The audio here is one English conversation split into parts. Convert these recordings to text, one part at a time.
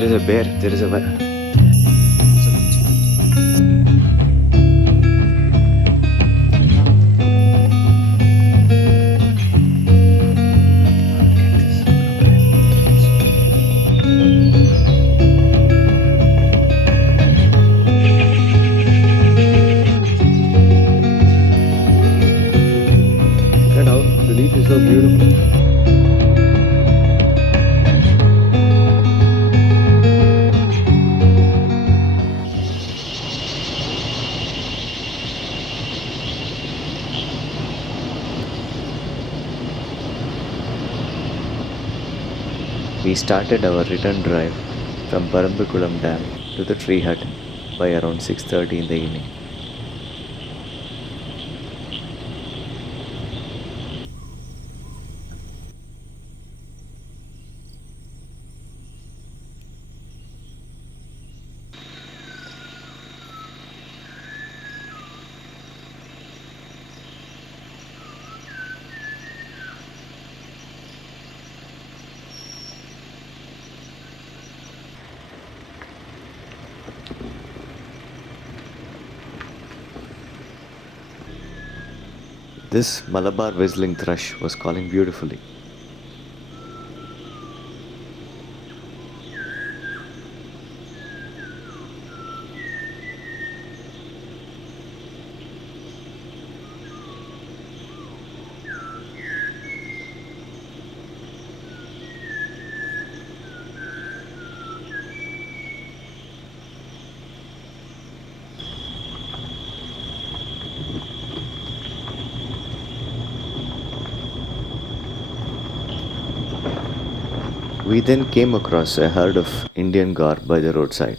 there is a bear. There is a bear. Look at how the leaf is so beautiful. We started our return drive from Parambikulam Dam to the tree hut by around 6:30 in the evening. This Malabar whistling thrush was calling beautifully. We then came across a herd of Indian gaur by the roadside.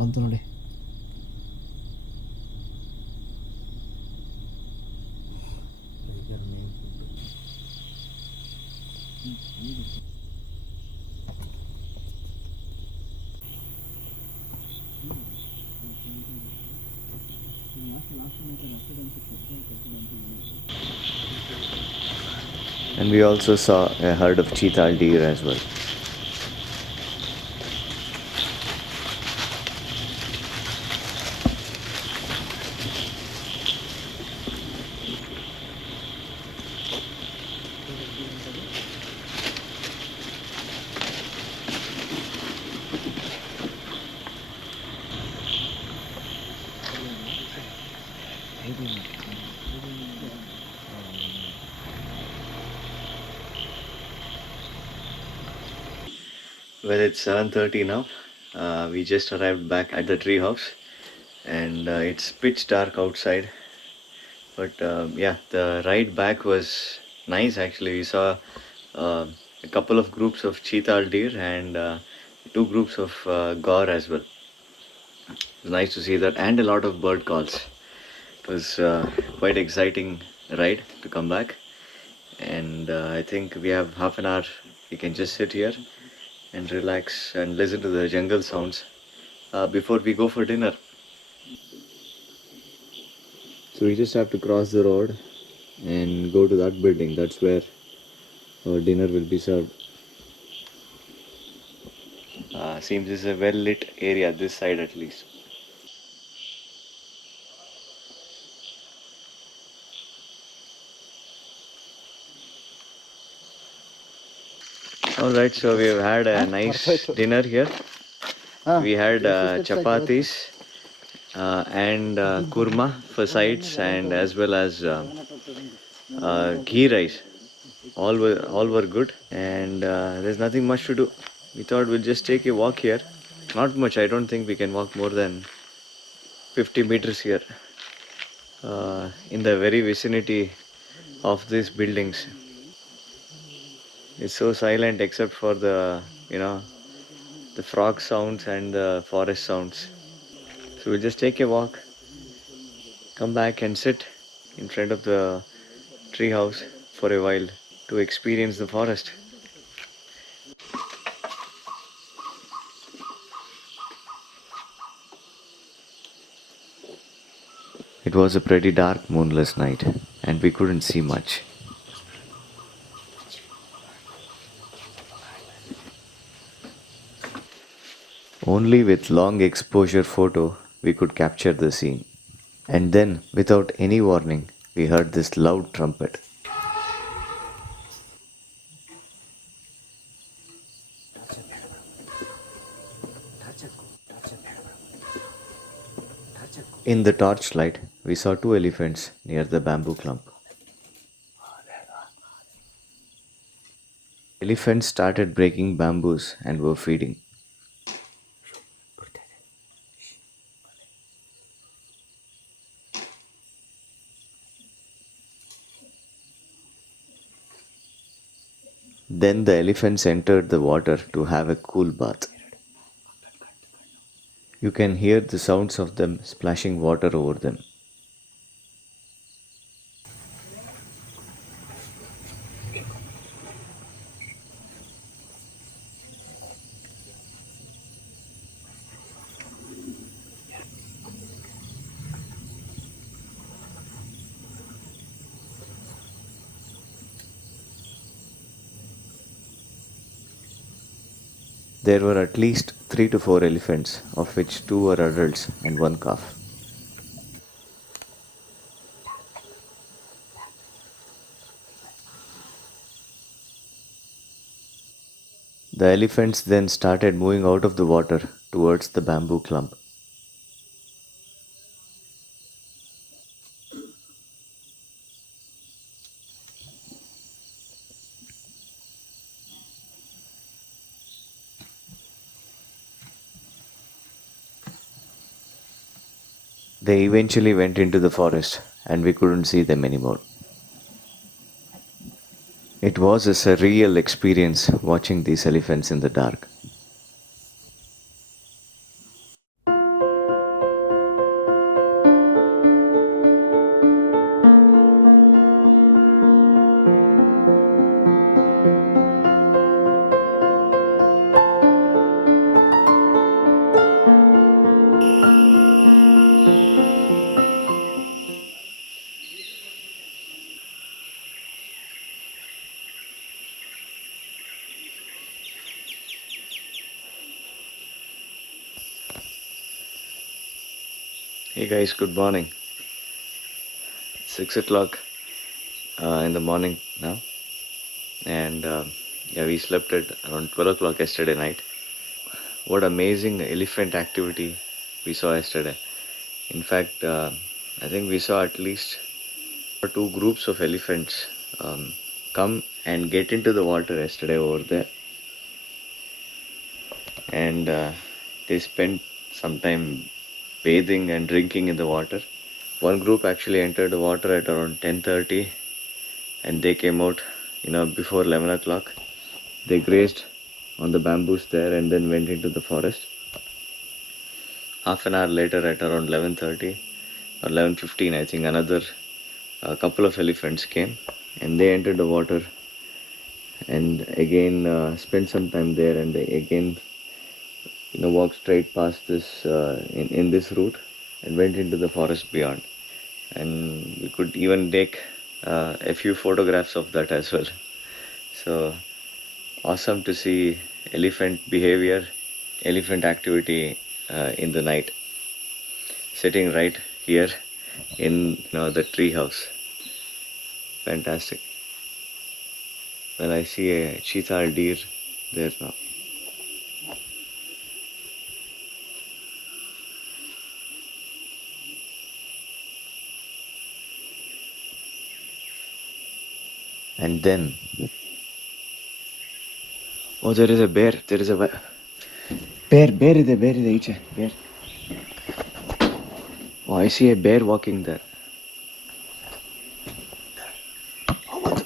ಬಂತು ನೋಡಿ. And we also saw a herd of cheetah deer as well. Well, it's 7:30 now. We just arrived back at the treehouse, and it's pitch dark outside. But yeah, the ride back was nice actually. We saw uh, a couple of groups of cheetah deer and two groups of gaur as well. It was nice to see that, and a lot of bird calls. It was quite exciting ride to come back, and I think we have half an hour. We can just sit here and relax and listen to the jungle sounds before we go for dinner. So we just have to cross the road and go to that building. That's where our dinner will be served. Seems it's a well lit area, this side at least. Alright, so we have had a nice dinner here. We had chapatis and kurma for sides, and as well as ghee rice. All were good, and there's nothing much to do. We thought we'll just take a walk here. Not much. I don't think we can walk more than 50 meters here in the very vicinity of these buildings. It's so silent except for the frog sounds and the forest sounds. So we'll just take a walk, come back and sit in front of the tree house for a while to experience the forest. It was a pretty dark, moonless night, and we couldn't see much. Only with long exposure photo we could capture the scene. And then, without any warning, we heard this loud trumpet. In the torchlight, we saw two elephants near the bamboo clump. Elephants started breaking bamboos and were feeding. Then the elephants entered the water to have a cool bath. You can hear the sounds of them splashing water over them. There were at least 3 to 4 elephants, of which 2 were adults and 1 calf. The elephants then started moving out of the water towards the bamboo clump. They eventually went into the forest and we couldn't see them anymore. It was a surreal experience watching these elephants in the dark. Hey guys, good morning. 6 o'clock in the morning now, and yeah, we slept at around 12 o'clock yesterday night. What amazing elephant activity we saw yesterday. In fact, I think we saw at least 2 groups of elephants come and get into the water yesterday over there, and they spent some time bathing and drinking in the water. One group actually entered the water at around 10:30, and they came out, before 11 o'clock. They grazed on the bamboos there and then went into the forest. Half an hour later, at around 11:30 or 11:15, I think another couple of elephants came and they entered the water and again spent some time there, and they again walked straight past this in this route and went into the forest beyond. And we could even take a few photographs of that as well. So awesome to see elephant behavior, elephant activity in the night, sitting right here in the tree house. Fantastic. Well, I see a cheetah deer there now. And then, oh, there is a bear. There is a bear. Bear is there. Bear. Oh, I see a bear walking there. Oh, one.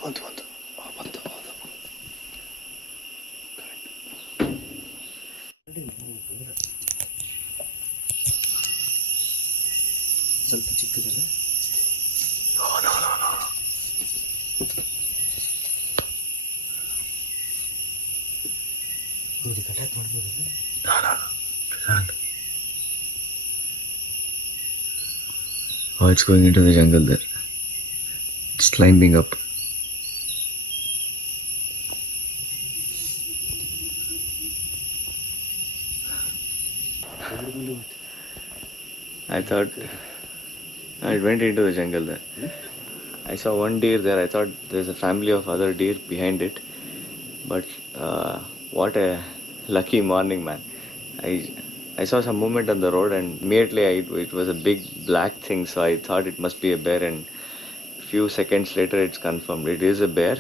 ಸ್ವಲ್ಪ ಚಿಕ್ಕದಲ್ಲ. Oh, no. ಇದಕ್ಕೆ attack ಮಾಡ್ಬೋದಲ್ಲ? No. Oh, it's going into the jungle there. It's climbing up. I thought it went into the jungle there. I saw one deer there. I thought there's a family of other deer behind it. But what a lucky morning, man. I I saw some movement on the road and immediately it was a big black thing, so I thought it must be a bear, and few seconds later it's confirmed. It is a bear.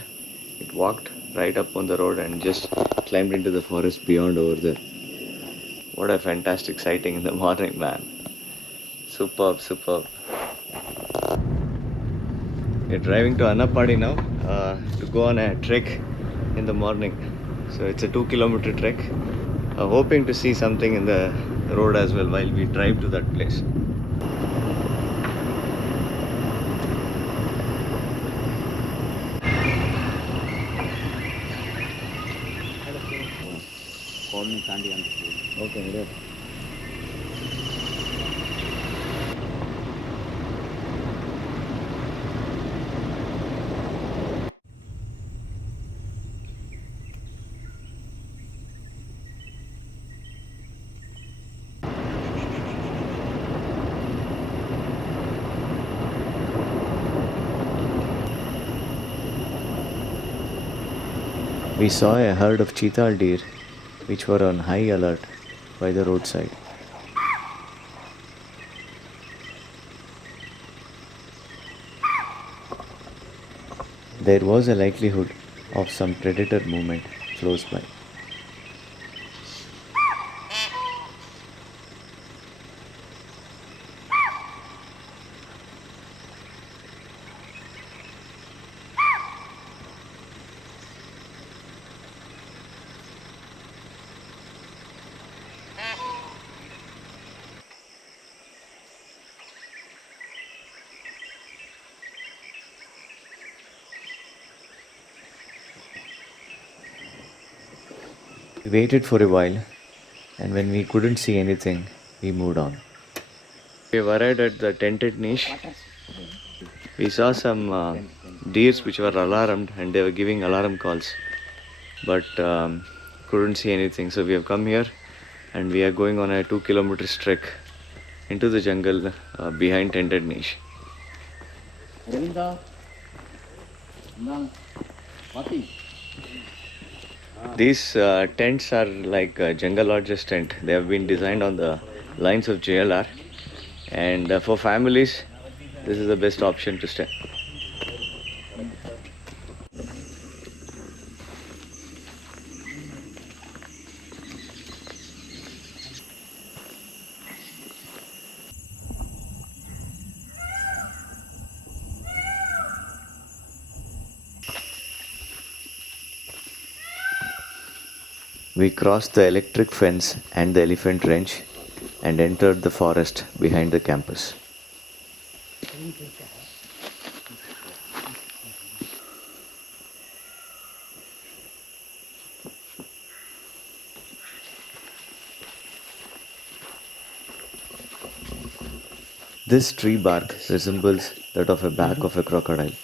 It walked right up on the road and just climbed into the forest beyond over there. What a fantastic sighting in the morning, man. Superb, superb. We're driving to Annapadi now to go on a trek in the morning. So it's a 2 kilometer trek. Hoping to see something in the road as well while we drive to that place. Okay. We saw a herd of cheetah deer which were on high alert by the roadside. There was a likelihood of some predator movement close by. We waited for a while, and when we couldn't see anything, we moved on. We arrived at the tented niche. We saw some deers which were alarmed and they were giving alarm calls, but couldn't see anything. So we have come here and we are going on a 2 kilometer trek into the jungle behind tented niche. These tents are like jungle lodges tent. They have been designed on the lines of JLR, and for families, this is the best option to stay. We crossed the electric fence and the elephant ranch and entered the forest behind the campus. This tree bark resembles that of a back of a crocodile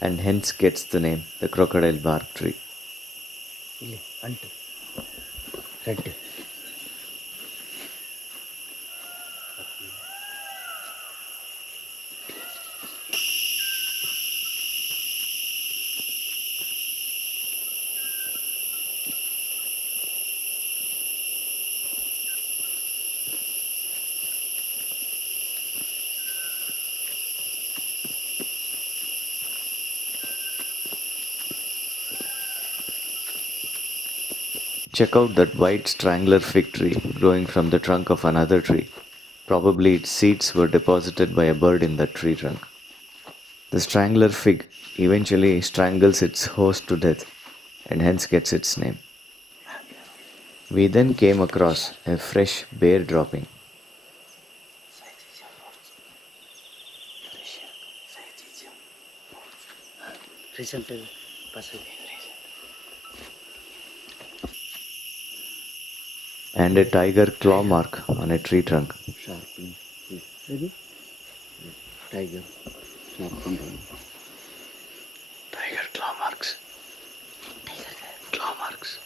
and hence gets the name the crocodile bark tree. Check out that white strangler fig tree growing from the trunk of another tree. Probably its seeds were deposited by a bird in that tree trunk. The strangler fig eventually strangles its host to death and hence gets its name. We then came across a fresh bear dropping. And a tiger claw mark on a tree trunk. Tiger. Tiger claw marks. Claw marks.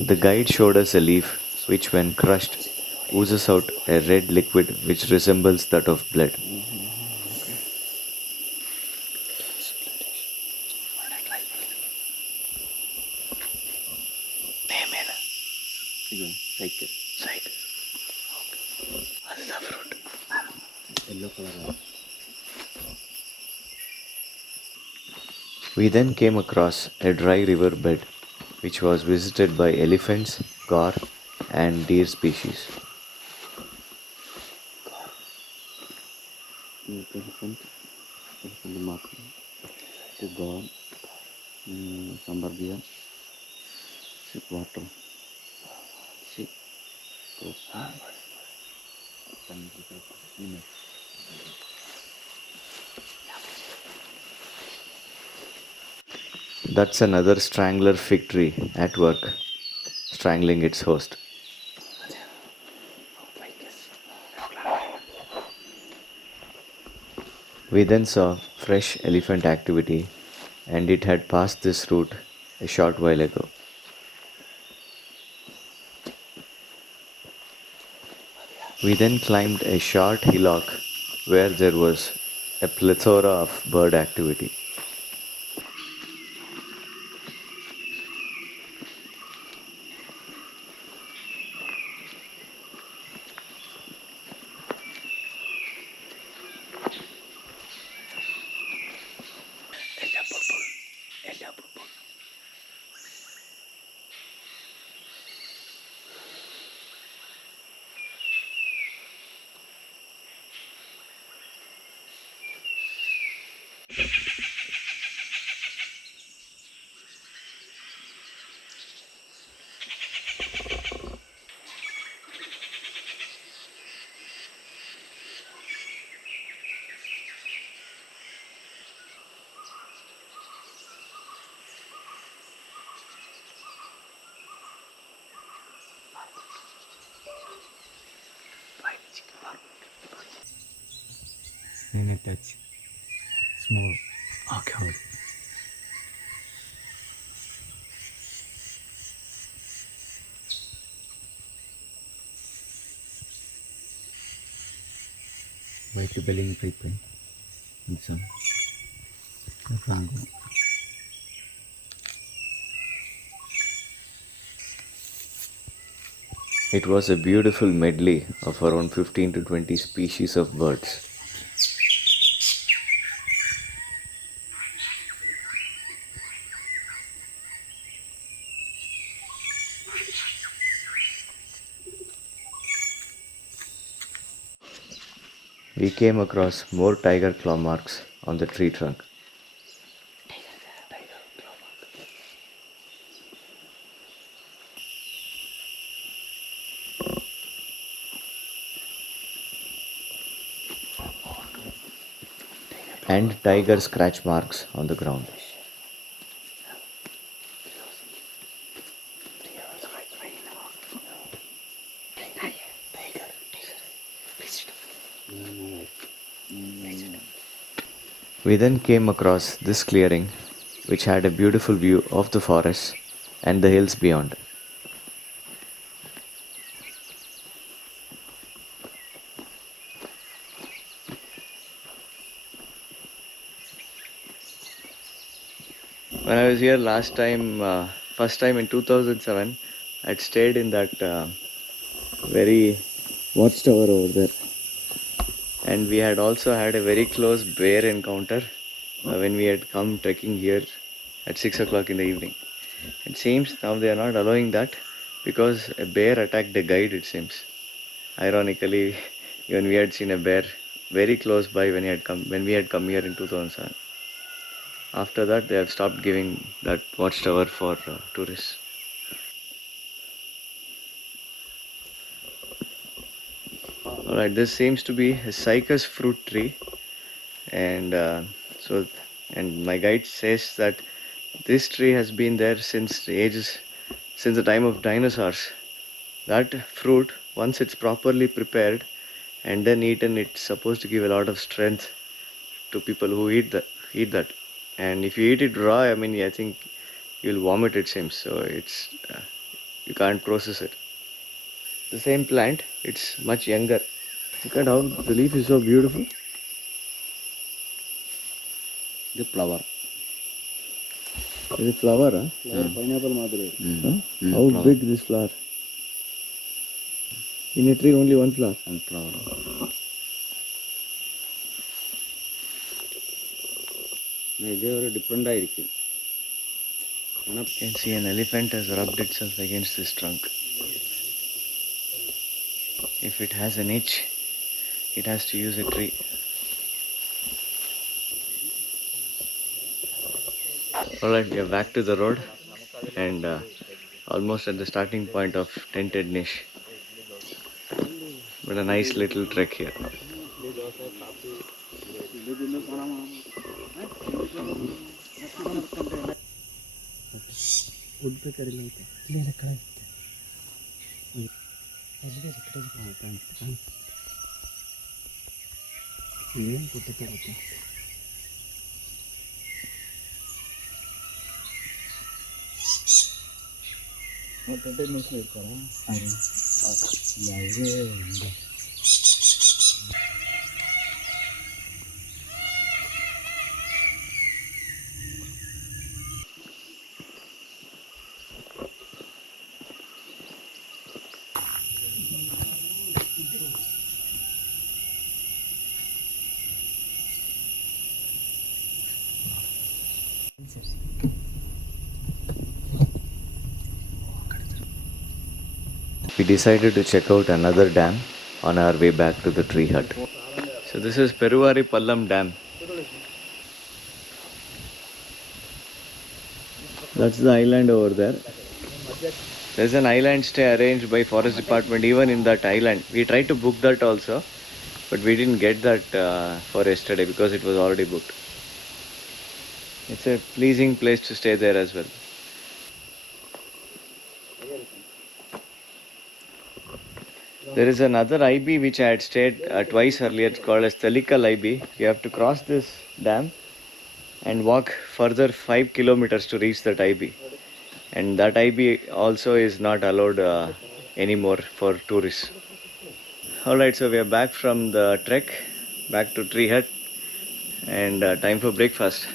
The guide showed us a leaf which, when crushed, oozes out a red liquid which resembles that of blood. Tiger. Yellow color. We then came across a dry river bed which was visited by elephants, gaur, and deer species. Elephant mark. To God. Sambargia. Sip water. Sip. That's another strangler fig tree at work, strangling its host. We then saw fresh elephant activity, and it had passed this route a short while ago. We then climbed a short hillock where there was a plethora of bird activity. Then touch. Small. Okay. White belly pipe. Some. It was a beautiful medley of around 15 to 20 species of birds. We came across more tiger claw marks on the tree trunk. And tiger scratch marks on the ground. We then came across this clearing, which had a beautiful view of the forest and the hills beyond. When I was here first time in 2007, I'd stayed in that very watchtower over there. And we had also had a very close bear encounter when we had come trekking here at 6 o'clock in the evening. It seems now they are not allowing that because a bear attacked a guide, it seems. Ironically, even we had seen a bear very close by when we had come here in 2007. After that, they have stopped giving that watchtower for tourists. Alright, this seems to be a cycas fruit tree, and so and my guide says that this tree has been there since the time of dinosaurs. That fruit, once it's properly prepared, and then eaten, it's supposed to give a lot of strength to people who eat that. And if you eat it raw, I mean, I think you'll vomit, it seems. So it's you can't process it. The same plant, it's much younger. Look at how the leaf is so beautiful. The flower. Is it flower? Huh? Pineapple madre. Huh? How Flower. big this flower? In a tree, only one flower. And flower. They are different ആയിരിക്കും. You can see an elephant has rubbed itself against this trunk. If it has an itch, it has to use a tree. Alright, we are back to the road and almost at the starting point of Tented Niche. But a nice little trek here. We decided to check out another dam on our way back to the tree hut. So this is Peruvari Pallam Dam. That's the island over there. There's an island stay arranged by Forest Department even in that island. We tried to book that also, but we didn't get that for yesterday because it was already booked. It's a pleasing place to stay there as well. There is another IB which I had stayed twice earlier. It's called as Talikal IB. You have to cross this dam and walk further 5 kilometers to reach that IB. And that IB also is not allowed anymore for tourists. Alright, so we are back from the trek, back to tree hut, and time for breakfast.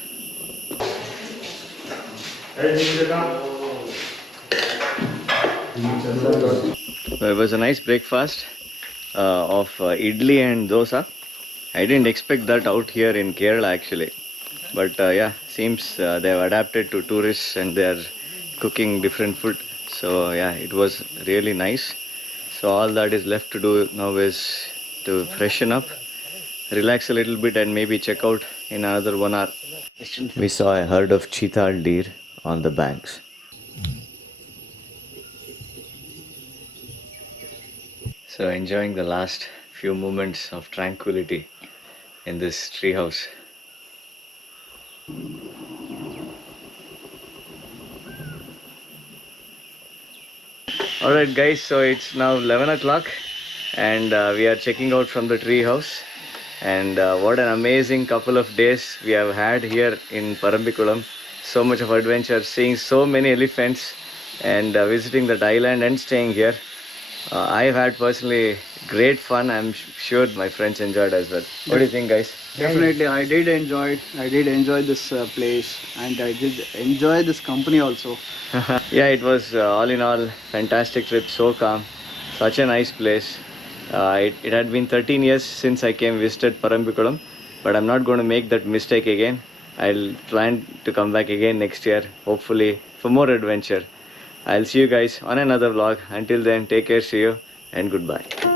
So it was a nice breakfast of idli and dosa. I didn't expect that out here in Kerala actually. But yeah, seems they have adapted to tourists and they are cooking different food. So yeah, it was really nice. So all that is left to do now is to freshen up, relax a little bit and maybe check out in another 1 hour. We saw a herd of cheetah deer on the banks. So enjoying the last few moments of tranquility in this treehouse. Alright guys, so it's now 11 o'clock and we are checking out from the treehouse. And what an amazing couple of days we have had here in Parambikulam. So much of adventure, seeing so many elephants and visiting that island and staying here. I've had personally great fun. I'm sure my friends enjoyed as well. What do you think, guys? Definitely, I did enjoy it. I did enjoy this place, and I did enjoy this company also. Yeah, it was all in all fantastic trip. So calm, such a nice place. It had been 13 years since I came visited Parambikulam, but I'm not going to make that mistake again. I'll plan to come back again next year, hopefully for more adventure. I'll see you guys on another vlog. Until then, take care, see you, and goodbye.